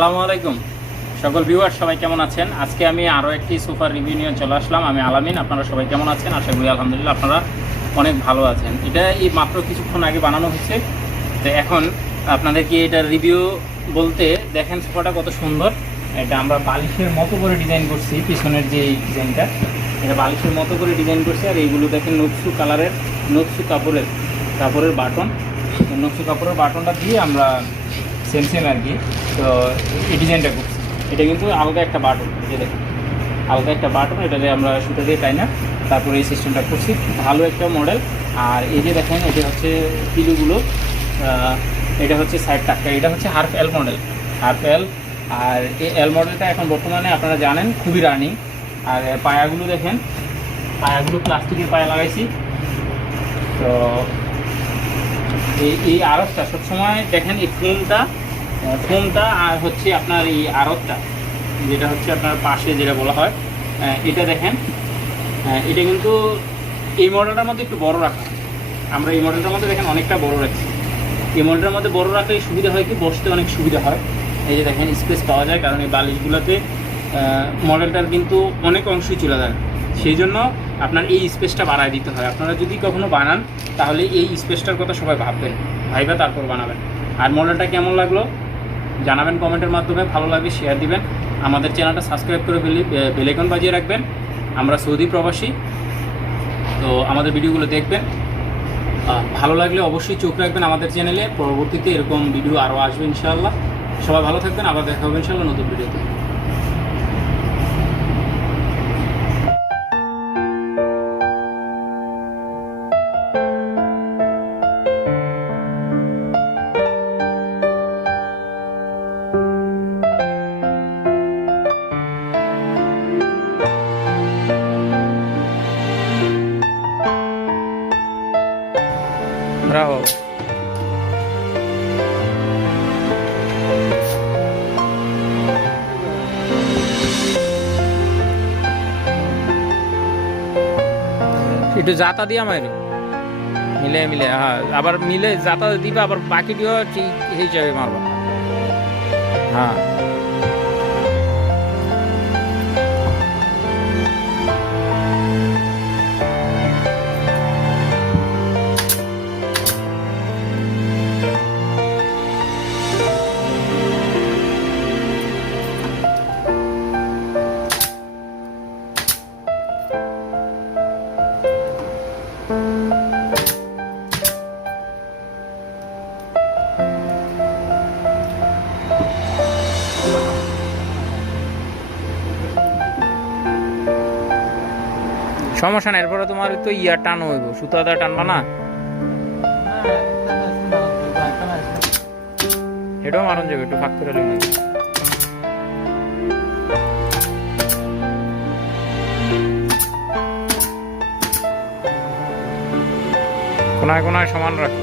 আসসালামু আলাইকুম। সকল ভিউয়ার সবাই কেমন আছেন? আজকে আমি আরও একটি সুপার রিভিউ নিয়ে চলে আসলাম। আমি আলামিন, আপনারা সবাই কেমন আছেন? আশা করি আলহামদুলিল্লাহ আপনারা অনেক ভালো আছেন। এটা এই মাত্র কিছুক্ষণ আগে বানানো হয়েছে। তো এখন আপনাদেরকে এটার রিভিউ বলতে, দেখেন সোফাটা কত সুন্দর। এটা আমরা বালিশের মতো করে ডিজাইন করছি, পিছনের যে ডিজাইনটা এটা বালিশের মতো করে ডিজাইন করছি, আর এইগুলো দেখেন নকশু কালারের নকশু কাপড়ের কাপড়ের বাটন। নকশু কাপড়ের বাটনটা দিয়ে আমরা সেম সেম আর কি। তো এই ডিজাইনটা করছি। এটা কিন্তু আলাদা একটা বাটন যে দেখুন। আলাদা একটা বাটন এটাতে আমরা সুতো দিয়ে তাই না তারপরে এই সিস্টেমটা করছি। ভালো একটা মডেল আর এই যে দেখেন, এটা হচ্ছে পিলুগুলো। এটা হচ্ছে সাইড টাক্কা এটা হচ্ছে হার্ফ এল মডেল হার্ফ এল আর এই এল মডেলটা এখন বর্তমানে আপনারা জানেন, খুবই রানিং আর পায়াগুলো দেখেন, পায়াগুলো প্লাস্টিকের পায়া লাগাইছি। তো এই এই আড়তটা, সবসময় দেখেন এই ফোমটা ফোমটা আর হচ্ছে আপনার এই আড়তটা, যেটা হচ্ছে আপনার পাশে যেটা বলা হয় এটা দেখেন এটা কিন্তু এই মডেলটার মধ্যে একটু বড় রাখা। আমরা এই মডেলটার মধ্যে দেখেন অনেকটা বড় রাখছি। এই মডেলটার মধ্যে বড় রাখলে সুবিধা হয় কি? বসতে অনেক সুবিধা হয়। এই যে দেখেন, স্পেস পাওয়া যায়, কারণ এই বালিশগুলোতে মডেলটার কিন্তু অনেক অংশই চলে যায়। সেই জন্য আপনার এই স্পেসটা বাড়ায় দিতে হয়। আপনারা যদি কখনো বানান, তাহলে এই স্পেসটার কথা সবাই ভাববেন। ভাইবা তারপর বানাবেন। আর মডেলটা কেমন লাগল জানাবেন কমেন্টের মাধ্যমে। ভালো লাগলে শেয়ার দিবেন। আমাদের চ্যানেলটা সাবস্ক্রাইব করে বেলে বেলেকন বাজিয়ে রাখবেন। আমরা সৌদি প্রবাসী। তো আমাদের ভিডিওগুলো দেখবেন। ভালো লাগলে অবশ্যই চোখ রাখবেন আমাদের চ্যানেলে। পরবর্তীতে এরকম ভিডিও আরও আসবে ইনশাআল্লাহ। সবাই ভালো থাকবেন। আবার দেখা হবে ইনশাআল্লাহ নতুন ভিডিওতে। একটু জাতা দিয়া মাইর। মিলে মিলে হ্যাঁ আবার মিলে জাতা দিবা, আবার বাকিটিও ঠিক হিসাবে মারবা। হ্যাঁ। সমস্যা নাই, এরপরে তোমার তো ইয়ার টান হইব সুতাটা টানবা না। এটাও মারণ যাবে, একটু ফাঁক করে লইলে কোনায় কোনায় সমান রাখো।